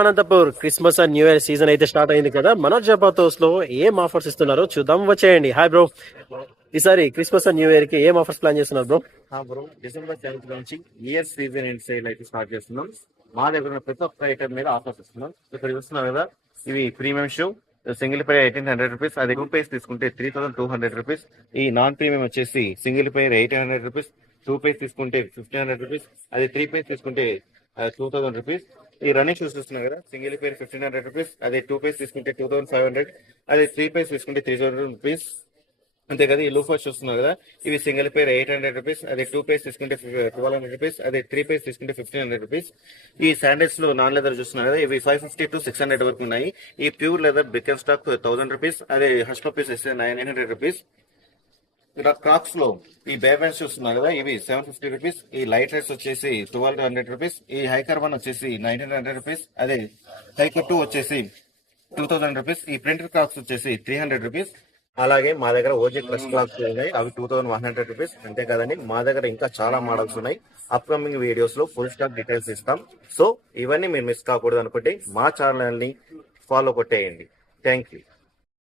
Anantapur Christmas and new year season అయితే start అయింది కదా. మన జబాతోస్ లో ఏం ఆఫర్స్ ఇస్తున్నారో చూద్దాం, వచ్చేయండి. హాయ్ బ్రో, ఈసారి క్రిస్మస్ అండ్ న్యూ ఇయర్ కి ఏం ఆఫర్స్ ప్లాన్ చేస్తున్నారు బ్రో? బ్రో, డిసెంబర్ 10th నుంచి ఇయర్ సీజన్ అండ్ సేల్ అయితే స్టార్ట్ చేస్తున్నాం. మా దగ్గర ఉన్న ప్రతి ఒక్క ఐటమ్ మీద ఆఫర్స్ ఇస్తున్నాం. ఇక్కడ చూస్తున్నారు కదా, ఇవి ప్రీమియం షూ సింగిల్ పై 1800 రూపీస్, అది 2 పైస్ తీసుకుంటే 3200 రూపీస్. ఈ నాన్ ప్రీమియం వచ్చేసి సింగిల్ పై 1800 రూపీస్, 2 పైస్ తీసుకుంటే 1500 రూపీస్, అది 3 పైస్ తీసుకుంటే 2000 రూపీస్. ఈ రన్నింగ్ షూస్ చూస్తున్నారు కదా, సింగిల్ పై 1500 రూపీస్, అదే 2 పైస్ తీసుకుంటే 2500, అదే 3 పైస్ తీసుకుంటే 3000 రూపీస్. అంతే కదా. ఈ లూఫర్స్ చూస్తున్నారు కదా, ఇవి సింగిల్ పేర్ 800 రూపీస్, అదే 2 పైస్ తీసుకుంటే 1200 రూపీస్, అదే 3 పైస్ తీసుకుంటే 1500 రూపీస్. ఈ శాండిల్స్ లో నాన్ లెదర్ చూస్తున్నారు కదా, ఇవి 550 to 600 వరకు ఉన్నాయి. ఈ ప్యూర్ లెదర్ బ్రికెన్ స్టాక్ 1000 రూపీస్, అదే హష్ పప్పీస్ వస్తే 900 రూపీస్. ఇక్కడ క్రాక్స్ లో ఈ బేబెన్స్ చూస్తున్నారు కదా, ఇవి 750 రూపీస్. ఈ లైట్ రైట్స్ వచ్చేసి 1200 రూపీస్. ఈ హైకర్ వన్ వచ్చేసి 1900 రూపీస్, అదే హైకర్ 2 వచ్చేసి 2000 రూపీస్. ఈ ప్రింటర్ క్రాక్స్ వచ్చేసి 300 రూపీస్. అలాగే మా దగ్గర ఓజీ క్రష్ క్లాక్స్ ఉన్నాయి, అవి 2100 రూపీస్. అంతే కదండి, మా దగ్గర ఇంకా చాలా మోడల్స్ ఉన్నాయి. అప్కమింగ్ వీడియోస్ లో ఫుల్ స్టాక్ డీటెయిల్స్ ఇస్తాం. సో ఇవన్నీ మీరు మిస్ కాకూడదు అనుకుంటే మా ఛానల్ ని ఫాలో కొట్టేయండి. Thank you.